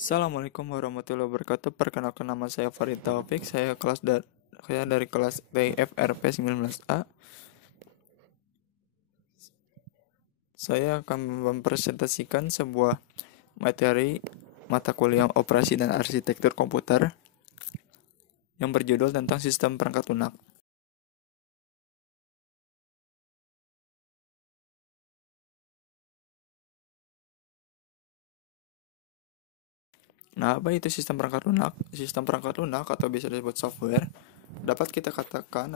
Assalamualaikum warahmatullahi wabarakatuh. Perkenalkan, nama saya Farid Taufik. Saya dari kelas TFRP 19A. Saya akan mempresentasikan sebuah materi mata kuliah operasi dan arsitektur komputer yang berjudul tentang sistem perangkat lunak. Nah, apa itu sistem perangkat lunak? Sistem perangkat lunak atau biasa disebut software dapat kita katakan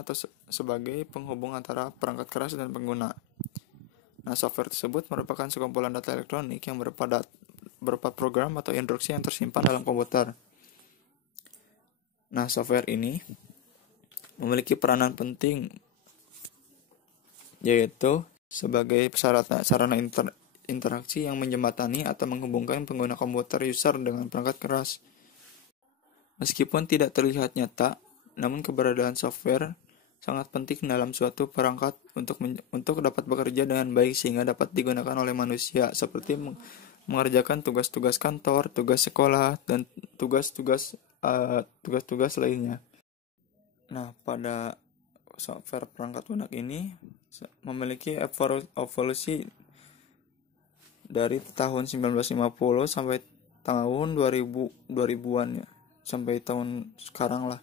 sebagai penghubung antara perangkat keras dan pengguna. Nah, software tersebut merupakan sekumpulan data elektronik yang berupa program atau instruksi yang tersimpan dalam komputer. Nah, software ini memiliki peranan penting, yaitu sebagai sarana interaksi yang menjembatani atau menghubungkan pengguna komputer user dengan perangkat keras. Meskipun tidak terlihat nyata, namun keberadaan software sangat penting dalam suatu perangkat untuk dapat bekerja dengan baik sehingga dapat digunakan oleh manusia, seperti mengerjakan tugas-tugas kantor, tugas sekolah, dan tugas-tugas lainnya. Nah, pada software perangkat lunak ini memiliki evolusi dari tahun 1950 sampai tahun 2000-an ya, sampai tahun sekarang lah.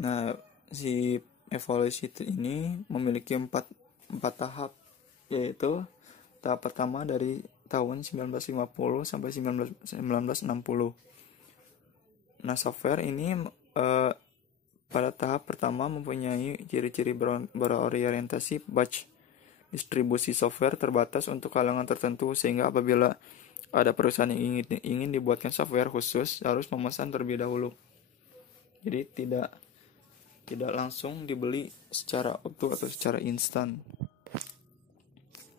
Nah, si evolusi ini memiliki empat tahap, yaitu tahap pertama dari tahun 1950 sampai 1960. Nah, software ini pada tahap pertama mempunyai ciri-ciri berorientasi batch. Distribusi software terbatas untuk kalangan tertentu, sehingga apabila ada perusahaan yang ingin dibuatkan software khusus harus memesan terlebih dahulu. Jadi tidak langsung dibeli secara utuh atau secara instan.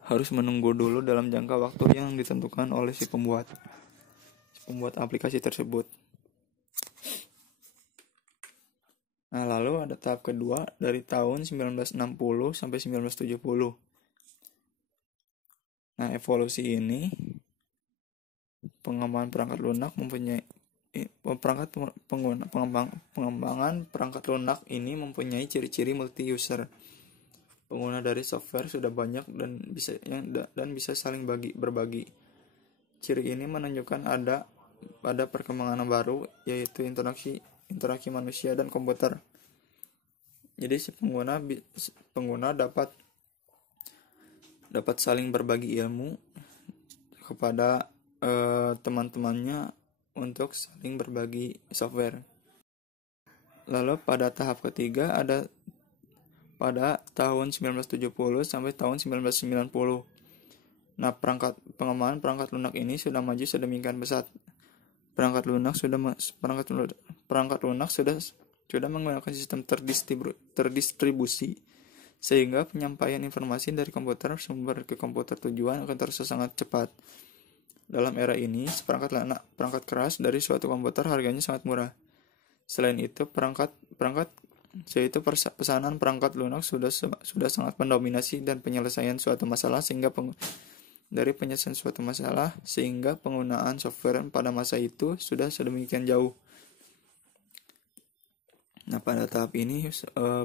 Harus menunggu dulu dalam jangka waktu yang ditentukan oleh si pembuat aplikasi tersebut. Nah, lalu ada tahap kedua dari tahun 1960 sampai 1970. Nah, evolusi ini pengembangan perangkat lunak pengembangan perangkat lunak ini mempunyai ciri-ciri multi-user. Pengguna dari software sudah banyak dan bisa saling berbagi. Ciri ini menunjukkan ada perkembangan baru, yaitu interaksi manusia dan komputer. Jadi si pengguna dapat saling berbagi ilmu kepada teman-temannya untuk saling berbagi software. Lalu pada tahap ketiga ada pada tahun 1970 sampai tahun 1990. Nah, pengembangan perangkat lunak ini sudah maju sedemikian pesat. Perangkat lunak sudah menggunakan sistem terdistribusi, sehingga penyampaian informasi dari komputer sumber ke komputer tujuan akan terasa sangat cepat. Dalam era ini, perangkat keras dari suatu komputer harganya sangat murah. Selain itu, pesanan perangkat lunak sudah sangat mendominasi dan penyelesaian suatu masalah sehingga penggunaan software pada masa itu sudah sedemikian jauh. Nah, pada tahap ini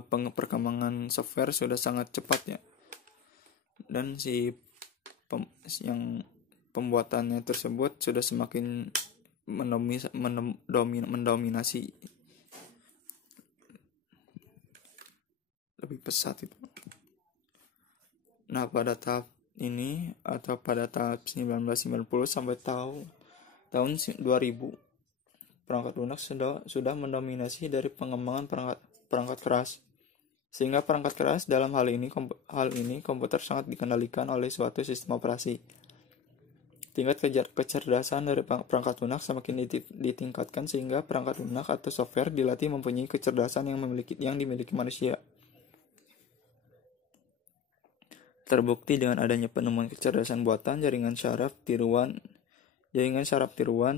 perkembangan software sudah sangat cepat ya, dan yang pembuatannya tersebut sudah semakin mendominasi, lebih pesat itu. Nah, pada tahap ini atau pada tahap 1990 sampai tahun 2000, perangkat lunak sudah mendominasi dari pengembangan perangkat keras, sehingga perangkat keras dalam hal ini komputer sangat dikendalikan oleh suatu sistem operasi. Tingkat kecerdasan dari perangkat lunak semakin ditingkatkan sehingga perangkat lunak atau software dilatih mempunyai kecerdasan yang dimiliki manusia. Terbukti dengan adanya penemuan kecerdasan buatan, jaringan saraf tiruan,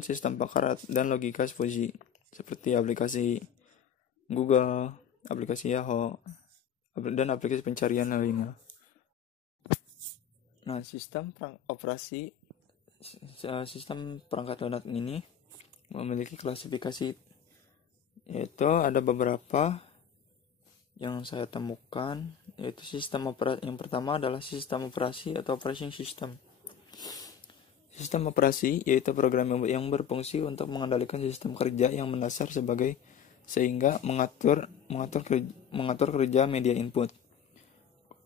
sistem pakar dan logika fusi, seperti aplikasi Google, aplikasi Yahoo, dan aplikasi pencarian lainnya. Nah, sistem operasi Sistem perangkat lunak ini memiliki klasifikasi, yaitu ada beberapa yang saya temukan, yaitu yang pertama adalah sistem operasi atau operating system. Sistem operasi yaitu program yang berfungsi untuk mengendalikan sistem kerja yang mendasar sehingga mengatur kerja media input,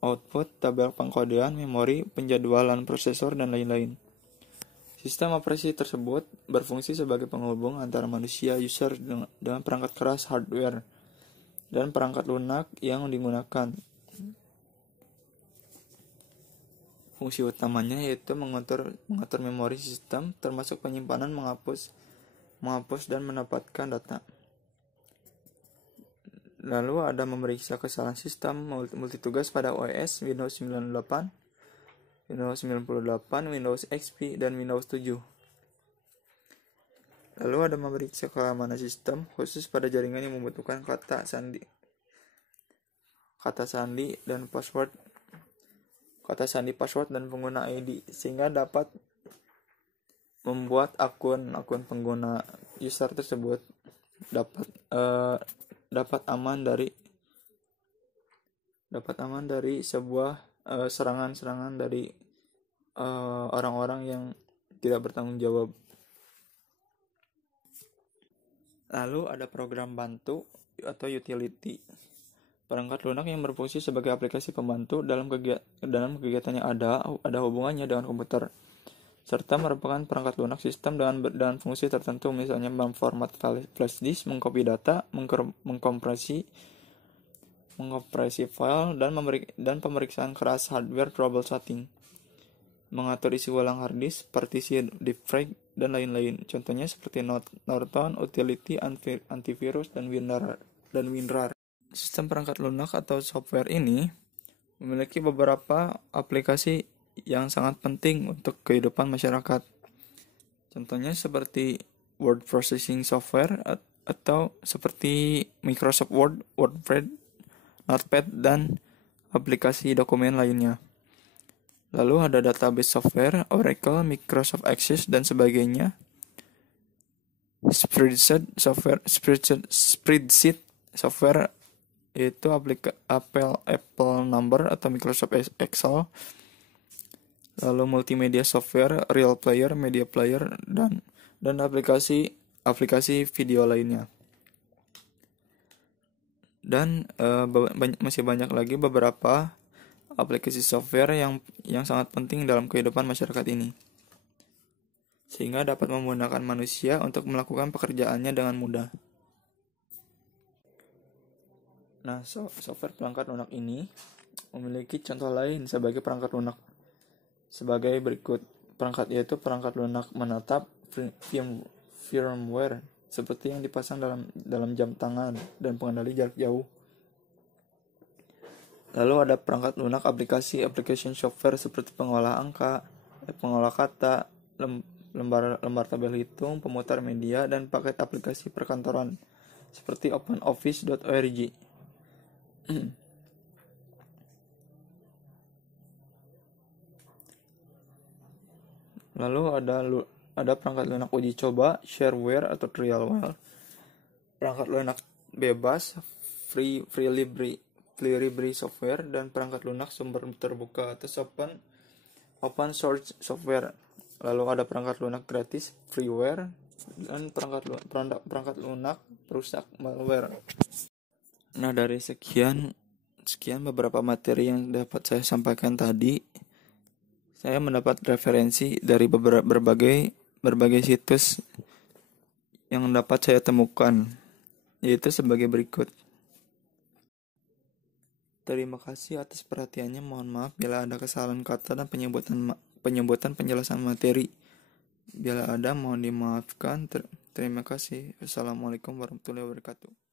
output, tabel pengkodean, memori, penjadwalan prosesor, dan lain-lain. Sistem operasi tersebut berfungsi sebagai penghubung antara manusia, user, dengan perangkat keras hardware dan perangkat lunak yang digunakan. Fungsi utamanya yaitu mengatur memori sistem, termasuk penyimpanan, menghapus dan mendapatkan data. Lalu ada memeriksa kesalahan sistem multitugas pada OS, Windows 98, Windows 98, Windows XP, dan Windows 7. Lalu ada memeriksa keamanan sistem khusus pada jaringan yang membutuhkan kata sandi dan password dan pengguna ID, sehingga dapat membuat akun pengguna user tersebut dapat aman dari sebuah serangan dari orang-orang yang tidak bertanggung jawab. Lalu ada program bantu atau utility. Perangkat lunak yang berfungsi sebagai aplikasi pembantu dalam kegiatannya ada hubungannya dengan komputer, serta merupakan perangkat lunak sistem dengan fungsi tertentu, misalnya memformat flash disk, mengcopy data, mengkompresi file, dan pemeriksaan keras hardware troubleshooting, mengatur isi ulang hard disk, partisi defrag, dan lain-lain. Contohnya seperti Norton, Utility, Antivirus, dan WinRAR. Sistem perangkat lunak atau software ini memiliki beberapa aplikasi yang sangat penting untuk kehidupan masyarakat. Contohnya seperti word processing software atau seperti Microsoft Word, WordPad, Notepad, dan aplikasi dokumen lainnya. Lalu ada database software, Oracle, Microsoft Access, dan sebagainya. Spreadsheet software yaitu Apple Number atau Microsoft Excel. Lalu multimedia software, Real Player, Media Player, dan aplikasi video lainnya. Dan masih banyak lagi beberapa aplikasi software yang sangat penting dalam kehidupan masyarakat ini, sehingga dapat memudahkan manusia untuk melakukan pekerjaannya dengan mudah. Nah, software perangkat lunak ini memiliki contoh lain sebagai perangkat lunak sebagai berikut. Perangkat yaitu perangkat lunak menatap firmware seperti yang dipasang dalam jam tangan dan pengendali jarak jauh. Lalu ada perangkat lunak application software seperti pengolah angka, pengolah kata, lembar tabel hitung, pemutar media, dan paket aplikasi perkantoran seperti OpenOffice.org. Lalu ada perangkat lunak uji coba, shareware atau trialware, perangkat lunak bebas, free library software, dan perangkat lunak sumber terbuka atau open source software. Lalu ada perangkat lunak gratis, freeware, dan perangkat lunak perusak malware. Nah, dari sekian beberapa materi yang dapat saya sampaikan tadi, saya mendapat referensi dari berbagai situs yang dapat saya temukan, yaitu sebagai berikut. Terima kasih atas perhatiannya. Mohon maaf bila ada kesalahan kata dan penyebutan penjelasan materi. Bila ada, mohon dimaafkan. Terima kasih. Assalamualaikum warahmatullahi wabarakatuh.